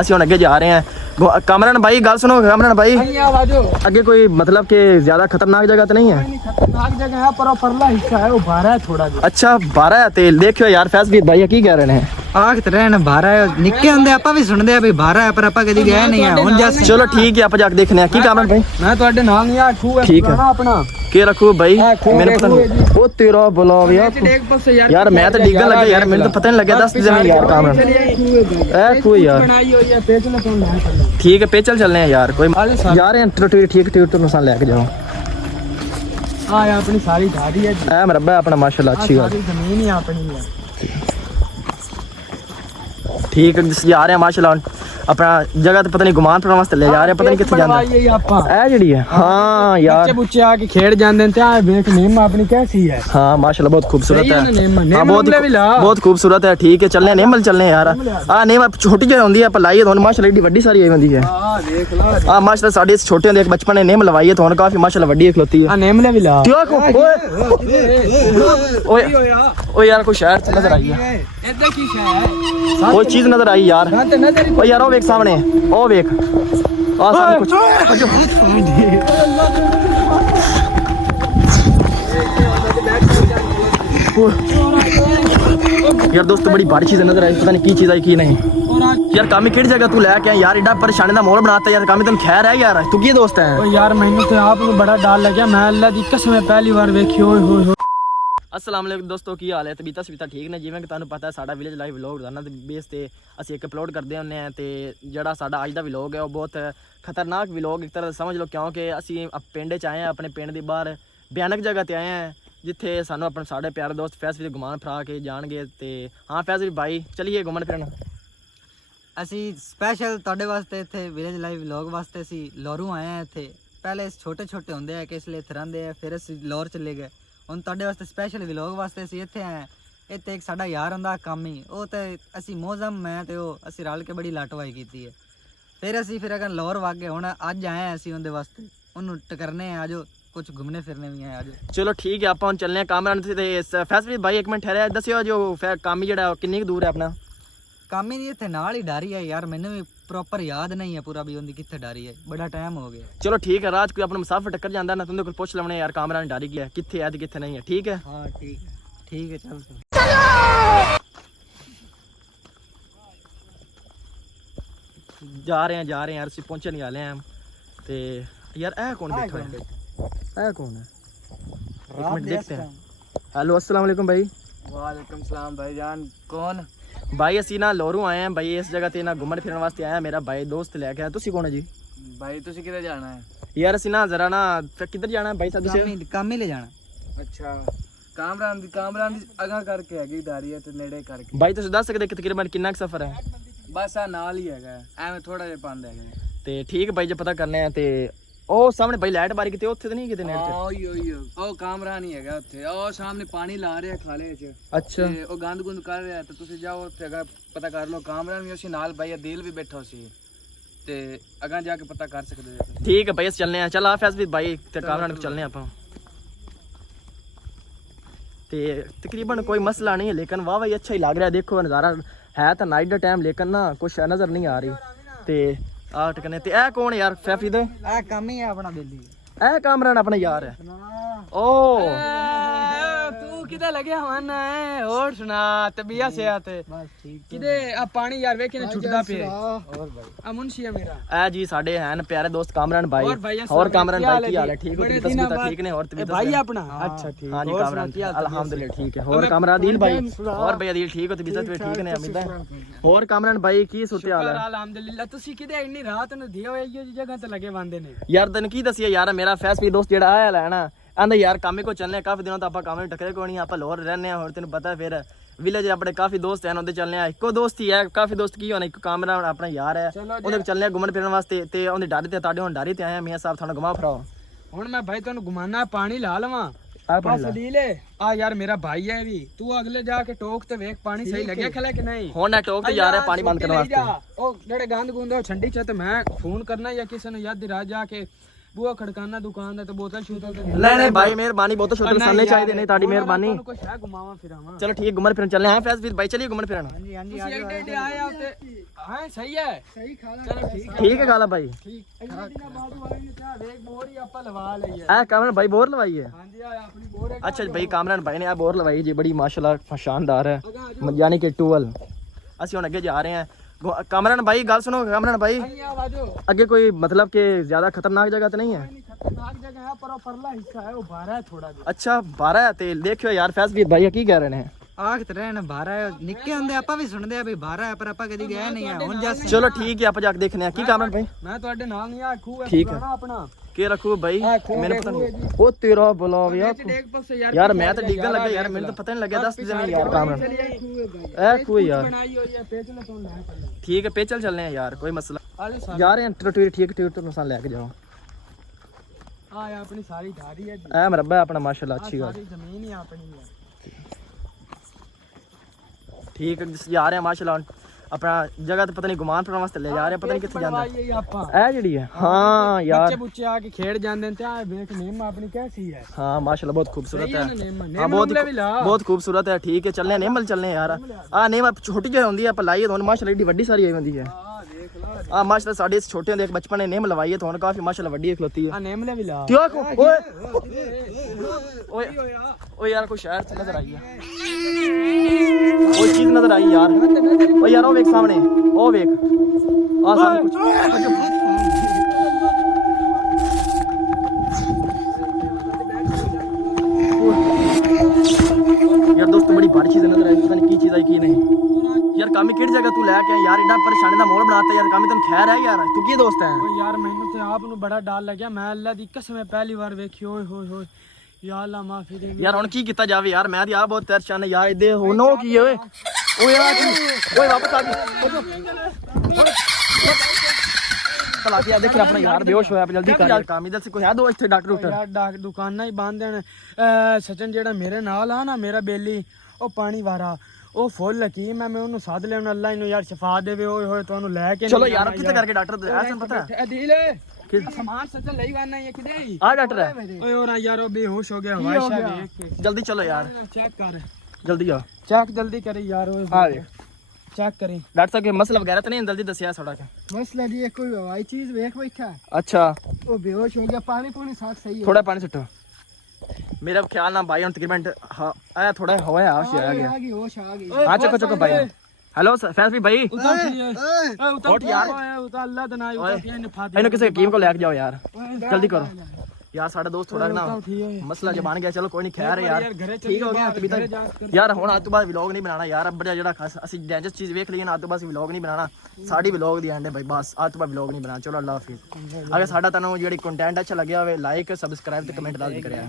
ਅਸੀਂ ਹੁਣ ਅੱਗੇ ਜਾ ਰਹੇ ਹਾਂ। कामरान भाई गल सुनो, कामरान भाई आगे कोई मतलब कि ज्यादा खतरनाक जगह तो नहीं है? खतरनाक जगह है पर परला हिस्सा है वो भारा है थोड़ा जो। अच्छा भारा है तेल देखियो यार फैसवीर भाई की कह रहे हैं आख तो रहे भारा है निक्के होंदे आपा भी सुनदे आ भी भारा है पर आपा कदी गए नहीं है हुन जस्ट। चलो ठीक है आप जाके देखने हैं की कामरान भाई। मैं ਤੁਹਾਡੇ ਨਾਲ ਨਹੀਂ ਆ ਖੂਹ है ठीक है अपना के रखो भाई मेरे पता नहीं ओ तेरा बोला यार मैं तो डिगन लगे यार मैंने तो पता नहीं लगा 10 दिन यार कामरान ए कोई यार बनाई हुई है पेचले तो ना चलना। ठीक है पेचल चलने हैं यार कोई जा रहे हैं ठीक ट्यूटर नुकसान लेके जाओ। हां यार अपनी सारी ढाडी है ए मरबा अपना माशाल्लाह अच्छी बात जमीन ही अपनी है। ठीक है जा रहे हैं माशाल्लाह अपना जगह तो पता नहीं घुमान फिरन वास्ते ले जा रहे हैं पता नहीं किथे जाना है जेडी है। हां यार बच्चे बुच्चे आके खेड जांदे ते आ देख नेम अपनी कैसी है। हां माशाल्लाह बहुत खूबसूरत है। हां बहुत खूबसूरत है। ठीक है चलने नेमल चलने यार हां नेम छोटी जो होंदी है पर लाई तो माशाल्लाह एडी बड़ी सारी होंदी है। हां देख ला हां माशाल्लाह साडी छोटे होंदे एक बचपन में नेम लवाई है तो काफी माशाल्लाह बड़ी खलोती है। हां नेमले भी ला ओए ओ यार कोई शहर नजर आई है एदा की है कोई चीज नजर आई यार ओ यार ओ वेख सामने ओ वेख आ सामने कुछ यार दोस्तों बड़ी भारी चीज नजर आई पता नहीं की चीज आई की नहीं यार कामी किहड़ी जगह तू लेके आया यार एडा परेशानी दा माहौल बनाता यार कामी तुम खैर है यार तू की दोस्त है? ओ यार मैंने तो आप नु बड़ा डर लगा मैं अल्लाह दी कसम पहली बार देखी ओए होए। अस्सलाम वालेकुम दोस्तों की हाल है तबीयत सविता ठीक ने जिवें कि तुहानू पता है साडा विलेज लाइव व्लॉग रोजाना दे बेस ते ਅਸੀਂ ਇੱਕ ਅਪਲੋਡ ਕਰਦੇ ਹੁੰਨੇ ਆ ਤੇ ਜਿਹੜਾ ਸਾਡਾ ਅੱਜ ਦਾ ਵਲੌਗ ਹੈ ਉਹ ਬਹੁਤ ਖਤਰਨਾਕ ਵਲੌਗ ਇੱਕ ਤਰ੍ਹਾਂ ਸਮਝ ਲਓ ਕਿਉਂਕਿ ਅਸੀਂ ਪਿੰਡ 'ਚ ਆਏ ਆ ਆਪਣੇ ਪਿੰਡ ਦੇ ਬਾਹਰ ਭਿਆਨਕ ਜਗ੍ਹਾ ਤੇ ਆਏ ਆ ਜਿੱਥੇ ਸਾਨੂੰ ਆਪਣੇ ਸਾਡੇ ਪਿਆਰੇ ਦੋਸਤ ਫੈਸਲ ਘੁਮਾਣ ਫਰਾ ਕੇ ਜਾਣਗੇ ਤੇ ਹਾਂ ਫੈਸਲ ਭਾਈ ਚਲਿਏ ਘੁੰਮਣ ਫਿਰਨ। ਅਸੀਂ ਸਪੈਸ਼ਲ ਤੁਹਾਡੇ ਵਾਸਤੇ ਇੱਥੇ ਵਿਲੇਜ ਲਾਈਵ ਵਲੌਗ ਵਾਸਤੇ ਅਸੀਂ ਲੋਰੂ ਆਏ ਆ ਇੱਥੇ ਪਹਿਲੇ ਛੋਟੇ ਛੋਟੇ ਹੁੰਦੇ ਆ ਕਿ ਇਸ ਲਈ ਇੱਥੇ ਰਹਿੰਦੇ ਆ ਫਿਰ ਅਸੀਂ ਲੋਰ ਚਲੇ ਗਏ ਹੁਣ ਤੁਹਾਡੇ ਵਾਸਤੇ ਸਪੈਸ਼ਲ ਵਲੌਗ ਵਾਸਤੇ ਅਸੀਂ ਇੱਥੇ ਆਏ ਇੱਥੇ ਇੱਕ ਸਾਡਾ ਯਾਰ ਹੁੰਦਾ ਕਾਮੀ ਉਹ ਤੇ ਅਸੀਂ ਮੌਜ਼ਮ ਮੈਂ ਤੇ ਉਹ ਅਸੀਂ ਰਲ ਕੇ ਬੜੀ ਲਾਟਵਾਈ ਕੀਤੀ ਹੈ ਫਿਰ ਅਸੀਂ ਫਿਰ ਅਗਰ ਲੋਰ ਵਗ ਗਏ ਹੁਣ ਅੱਜ ਆਏ ਅਸੀਂ ਉਹਦੇ ਵਾਸਤੇ ਉਹਨੂੰ ਟਕਰਨੇ ਆ ਜੋ ਕੁਝ ਘੁੰਮਣੇ ਫਿਰਨੇ ਵੀ ਆ ਅੱਜ। ਚਲੋ ਠੀਕ ਹੈ ਆਪਾਂ ਹੁਣ ਚੱਲਨੇ ਆ ਕਾਮਰਾਨ ਤੇ ਫੈਸਲ ਭਾਈ ਇੱਕ ਮਿੰਟ ਠਹਿਰਿਆ ਦੱਸਿਓ ਜੋ ਕਾਮੀ ਜਿਹੜਾ ਕਿੰਨੀ ਕੁ ਦੂਰ ਹੈ ਆਪਣਾ? ਕਾਮੀ ਦੀ ਇੱਥੇ ਨਾਲ ਹੀ ਡਾਰੀ ਹੈ ਯਾਰ ਮੈਨੂੰ ਵੀ ਪ੍ਰੋਪਰ ਯਾਦ ਨਹੀਂ ਹੈ ਪੂਰਾ ਵੀ ਉਹਦੀ ਕਿੱਥੇ ਡਾਰੀ ਹੈ ਬੜਾ ਟਾਈਮ ਹੋ ਗਿਆ। ਚਲੋ ਠੀਕ ਹੈ ਰਾਤ ਕੋਈ ਆਪਣਾ ਮੁਸਾਫਰ ਟੱਕਰ ਜਾਂਦਾ ਨਾ ਤੁੰਦੇ ਕੋਲ ਪੁੱਛ ਲਵਣੇ ਯਾਰ ਕਾਮਰਾਨ ਡਾਰੀ ਕੀ ਹੈ ਕਿੱਥੇ ਹੈ ਤੇ ਕਿੱਥੇ ਨਹੀਂ ਹੈ ਠੀਕ ਹੈ। ਹਾਂ ਠੀਕ ਹੈ ਚੱਲ ਜਾ ਰਹੇ ਹਾਂ ਯਾਰ ਅਸੀਂ ਪਹੁੰਚਣ ਹੀ ਵਾਲੇ ਹਾਂ ਤੇ यार ए कौन बैठा है ए कौन है एक मिनट देखते हैं। हेलो अस्सलाम वालेकुम भाई। वालेकुम सलाम भाईजान कौन भाई ਅਸੀਂ ਨਾ ਲੋਰੂ ਆਏ ਹਾਂ भाई इस जगह ਤੇ ਨਾ ਘੁੰਮਣ ਫਿਰਨ ਵਾਸਤੇ ਆਇਆ ਮੇਰਾ ਭਾਈ ਦੋਸਤ ਲੈ ਕੇ ਆਇਆ ਤੁਸੀਂ ਕੌਣ ਹੈ ਜੀ? भाई ਤੁਸੀਂ ਕਿੱਥੇ ਜਾਣਾ ਹੈ? यार ਅਸੀਂ ਨਾ ਜ਼ਰਾ ਨਾ ਕਿੱਧਰ ਜਾਣਾ ਹੈ ਭਾਈ ਸਾਹਿਬ ਤੁਸੀਂ? ਕੰਮ ਹੀ ਲੈ ਜਾਣਾ। ਅੱਛਾ ਕਾਮਰਾਨ ਦੀ ਅਗਾ ਕਰਕੇ ਹੈਗੀ ਡਾਰੀ ਹੈ ਤੇ ਨੇੜੇ ਕਰਕੇ। ਭਾਈ ਤੁਸੀਂ ਦੱਸ ਸਕਦੇ ਕਿ ਤਕਰੀਬਨ ਕਿੰਨਾ ਕੁ ਸਫ਼ਰ ਹੈ? ਬਸ ਆ ਨਾਲ ਹੀ ਹੈਗਾ ਐਵੇਂ ਥੋੜਾ ਜਿਹਾ ਪੰਦ ਹੈਗਾ ਤੇ ਠੀਕ ਭਾਈ ਜੇ ਪਤਾ ਕਰਨੇ ਆ ਤੇ ਉਹ ਸਾਹਮਣੇ ਭਾਈ ਲਾਈਟ ਬਾਰੀ ਕਿਤੇ ਉੱਥੇ ਤੇ ਨਹੀਂ ਕਿਤੇ ਨੇੜੇ ਤੇ? ਓਏ ਉਹ ਕਾਮਰਾਨ ਹੀ ਹੈਗਾ ਉੱਥੇ ਉਹ ਸਾਹਮਣੇ ਪਾਣੀ ਲਾ ਰਿਹਾ ਖਾਲੇ 'ਚ। ਅੱਛਾ ਤੇ ਉਹ ਗੰਦ ਗੁੰਦ ਕਰ ਰਿਹਾ ਤੇ ਤੁਸੀਂ ਜਾਓ ਉੱਥੇ ਅਗਾ ਪਤਾ ਕਰ ਲਓ ਕਾਮਰਾਨ ਵੀ ਅਸੀਂ ਨਾਲ ਭਾਈ ਦਿਲ ਵੀ ਬੈਠਾ ਸੀ ਤੇ ਅਗਾ ਜਾ ਕੇ ਪਤਾ ਕਰ ਸਕਦੇ ਹੋ। ਠੀਕ ਹੈ ਭਾਈ ਅਸੀਂ ਚੱਲਨੇ ਆ ਚੱਲ ਆ ਫੈਸਲ ਭਾਈ ਤੇ ਕਾਮਰਾਨ ਨੂੰ ਚੱਲਨੇ ਆਪਾਂ ਤੇ तकरीबन कोई मसला नहीं है लेकिन वाह भाई अच्छा ही लग रहा है देखो नज़ारा है तो नाइट का टाइम लेकिन ना कुछ नज़र नहीं आ रही ते आ टकने ते ए कौन यार फैफी दे आ कम ही है अपना बेली ए कामरान अपना यार है ओ तू किधर लगे हमारा है और सुना तबीयत से आते बस ठीक किधे अब पानी यार वे किने छुटदा पे और भाई आ मुंशी है मेरा ए जी साडे हैं प्यारे दोस्त कामरान भाई और कामरान भाई की हाल है ठीक हो तबीयत ठीक ने और तबीयत भाई अपना अच्छा ठीक हां जी कामरान अल्हम्दुलिल्लाह ठीक है और कामरान दिल भाई और भाई दिल ठीक हो तबीयत भी ठीक ने उम्मीद है और कामरान भाई की सुते हाल है? अल्हम्दुलिल्लाह तुसी किधे इतनी रात नु दियो यो जगह ते लगे बांधे ने यार तन की दसिया यार मेरा फैसवी दोस्त जेड़ा आया है ना आंदा यार कामे को चलने काफी दिनों तो आप कामे टकरे को नहीं आप लाहौर रहने और तेन पता फिर विलेज अपने काफी दोस्त हैं उन्हें चलने इको दोस्त ही है काफी दोस्त की होना एक कामरा अपना यार है उन्हें चलने घूमन फिरन वास्ते ते उन्हें डर ते ताड़े हुन डरी ते आए मियां साहब थाने घुमा फिराओ हुन मैं भाई तन्नू घुमाना पानी ला लवा बस लीले आ यार मेरा भाई है भी तू अगले जाके टोक ते वेख पानी सही लगे खले कि नहीं हुन ना टोक ते जा रहे पानी बंद करने वास्ते ओ जेड़े गंद गुंद छंडी च ते मैं फोन करना या किसी ने याद रात जाके ਬੂਆ ਖੜਕਾਣਾ ਦੁਕਾਨ ਦਾ ਤੇ ਬੋਤਲ ਸ਼ੂਤਲ ਤੇ नहीं भाई मेहरबानी बहुत छोटे सामने चाहिए नहीं ताड़ी मेहरबानी ਕੁਛ ਹੈ ਘੁਮਾਵਾਂ ਫਿਰਾਵਾਂ चलो ठीक है घूमन फिरन चलने हैं फैज भाई चलिए घूमन फिरन ਹਾਂਜੀ ਹਾਂਜੀ ਤੁਸੀਂ ਐਡੇ ਐਡੇ ਆਏ ਆ ਤੇ ਹਾਂ ਸਹੀ ਹੈ ਸਹੀ ਖਾਣਾ ਚਲੋ ਠੀਕ ठीक है गाला भाई ਇੰਨਾ ਦਿਨਾਂ ਬਾਅਦ ਵਾਲੀ ਨੇ ਚਾਹ ਵੇਖ ਬੋਰ ਹੀ ਆਪਾਂ ਲਵਾ ਲਈ ਹੈ ए कामरान भाई बोर लवाई है ਹਾਂਜੀ ਆ ਆਪਣੀ ਬੋਰ ਹੈ अच्छा भाई कामरान भाई ने आ बोर लवाई जी बड़ी माशाल्लाह शानदार है यानी कि टूवल ਅਸੀਂ ਹੁਣ ਅੱਗੇ ਜਾ ਰਹੇ ਹਾਂ कामरान भाई गल सुनो कामरान भाई ਨਹੀਂ ਆ ਵਾਜੋ ਅੱਗੇ कोई मतलब कि ज्यादा खतरनाक जगह तो नहीं है ਨਹੀਂ ਖਤਰਨਾਕ ਜਗ੍ਹਾ ਹੈ ਪਰ ਉਹ ਪਰਲਾ ਹਿੱਸਾ ਹੈ ਉਹ ਬਾਹਰ ਹੈ ਥੋੜਾ ਜਿਹਾ अच्छा 12 है ते देखियो यार फैजवीर भाई की कह रहे हैं ਆਖ ਤੇ ਰਹਿਣ 12 ਨਿੱਕੇ ਹੁੰਦੇ ਆਪਾਂ ਵੀ ਸੁਣਦੇ ਆ ਵੀ 12 ਹੈ ਪਰ ਆਪਾਂ ਕਦੀ ਗਏ ਨਹੀਂ ਆ ਹੁਣ ਜਸ चलो ठीक है आप जाके देखने हैं की कामरान भाई ਮੈਂ ਤੁਹਾਡੇ ਨਾਲ ਨਹੀਂ ਆ ਖੂਹ ਹੈ ठीक है। ਪੁਰਾਣਾ ਆਪਣਾ के रखो भाई खो मैंने गया, पता खो नहीं गया ओ तेरा बोला यार ਡੇਕ ਪਸੇ यार मैं तो डिगन लगे यार मैंने तो पता नहीं लगा 10 दिन यार कामरान ए कोई यार ਬਣਾਈ ਹੋਈ ਹੈ ਪੇਚਲੇ ਤੋਂ ਲੈ ਚੱਲੇ ठीक है पे चलने हैं यार कोई मसला ਆਲੇ जा रहे हैं टूटी ठीक ठीक तो नुकसान लेके जाओ ਆ ਆਪਣੀ ਸਾਰੀ ਧਾਰੀ ਹੈ ਜੀ ए मरब्बा अपना माशाल्लाह अच्छी बात ਸਾਰੀ ਜ਼ਮੀਨ ਹੀ ਆਪਣੀ ਹੈ ठीक है जा रहे हैं माशाल्लाह अपना जगह तो पता नहीं घुमान फिरन वास्ते ले जा रहे हैं पता नहीं कितने जाना ਬਣਵਾਈ ਹੋਈ ਆਪਾਂ ए जड़ी है हां यार ਬੱਚੇ ਬੁੱਚੇ ਆ ਕੇ ਖੇਡ ਜਾਂਦੇ ਨੇ ਤੇ ਆ ਵੇਖ ਨੇਮ ਆਪਣੀ कैसी है हाँ माशाल्लाह बहुत खूबसूरत है नेम हाँ बहुत खूबसूरत है ठीक है चलने नेमल चलने यार आ नेम छोटी जो होंगी आप लाई तो माशाल्लाह एडी वड्डी सारी आई होंदी है आ देख लो आ माशाल्लाह साडे छोटे होंदे बचपन ने नेम लवाई है तो काफी माशाल्लाह वड्डी खलोती है आ नेमले भी ला क्यों ओए ओए ओए यार कोई शहर से नजर आई है कोई चीज नजर आई यार ओ यार ओ देख सामने ओ देख आ सामने कुछ यार दोस्त बड़ी भारी चीज नजर आई पता नहीं की चीज आई की नहीं यार कामी किहड़ी जगह तू लेके आया यार एडा परेशानी दा माहौल बनाता यार कामी तन खैर है यार तू की दोस्त है ਓ ਯਾਰ ਮੈਨੂੰ ਤੇ ਆਪ ਨੂੰ ਬੜਾ ਡਰ ਲੱਗਿਆ ਮੈਂ ਅੱਲਾ ਦੀ ਕਸਮ ਪਹਿਲੀ ਵਾਰ ਵੇਖੀ ਓਏ ਹੋਏ ਹੋਏ ਯਾ ਅੱਲਾ ਮਾਫੀ ਦੇ यार हुन की कीता जावे यार मैं आ बहुत परेशान है यार इदे हुन ओ की ओए ओए यार ओए वापस आ गया चला के देख अपना यार बेहोश होया जल्दी कर यार काम इधर से कोई है दो इथे डॉक्टर डॉक्टर ਯਾਰ ਦੁਕਾਨਾਂ ਹੀ ਬੰਦ ਹਨ ਸਚਨ ਜਿਹੜਾ ਮੇਰੇ ਨਾਲ ਆ ਨਾ ਮੇਰਾ ਬੇਲੀ ਉਹ ਪਾਣੀ ਵਾਰਾ ਉਹ ਫੁੱਲ ਹਕੀਮ ਹੈ ਮੈਂ ਉਹਨੂੰ ਸੱਦ ਲਿਆ ਅੱਲਾ ਇਹਨੂੰ ਯਾਰ ਸ਼ਿਫਾ ਦੇਵੇ ਓਏ ਹੋਏ ਤੁਹਾਨੂੰ ਲੈ ਕੇ चलो यार किथे करके डॉक्टर दे ऐसा पता है ਇਹ ਦਿਲ ਸਮਾਨ ਸਚਨ ਲਈ ਵਾਨਾ ਇਹ ਕਿਦੇ ਹੀ आ डॉक्टर है ਓਏ ਹੋਰ ਯਾਰ ਉਹ ਬੇਹੋਸ਼ ਹੋ ਗਿਆ ਹਵਾਸ਼ਾ ਵੇਖ ਕੇ जल्दी चलो यार ਚੈੱਕ ਕਰ जल्दी आओ ਚੈੱਕ ਜਲਦੀ ਕਰੀ ਯਾਰ ਓਏ आ गए ਚੈੱਕ ਕਰੀ डॉक्टर साहब के मसला वगैरह तो नहीं जल्दी दसिया थोड़ा के ਮਸਲਾ ਜੀ ਇਹ ਕੋਈ ਹਵਾਈ ਚੀਜ਼ ਵੇਖ ਬੈਠਾ अच्छा ਉਹ ਬੇਹੋਸ਼ ਹੋ ਗਿਆ ਪਾਣੀ ਪੂਣੀ ਸਾਥ ਸਹੀ थोड़ा पानी सुट्टो मेरा ख्याल ना भाई हम तकरीबन आया थोड़ा हवा है आ गया ਗਈ ਹੋਸ਼ ਆ ਗਈ हाँ चको चको भाई हेलो फैसली भाई उतर उठ यार उतर अल्लाह दा ना उतर के ने फादे इन्हों किसी हकीम को लेके जाओ यार जल्दी करो यार साढ़ा दोस्त थोड़ा ना मसला जो बन गया चलो कोई नहीं खैर है यार ठीक हो गया तभी तक यार हुन आज तो बाद व्लॉग नहीं बनाना यार अब जेड़ा असि डेंजरस चीज देख ली ना आज तो बाद व्लॉग नहीं बनाना साडी व्लॉग दी एंड है भाई बस आज तो बाद व्लॉग नहीं बनाना चलो अल्लाह हाफिज अगर साडा तन्नू जेडी कंटेंट अच्छा लग्या होवे लाइक सब्सक्राइब ते कमेंट लाजमी करिया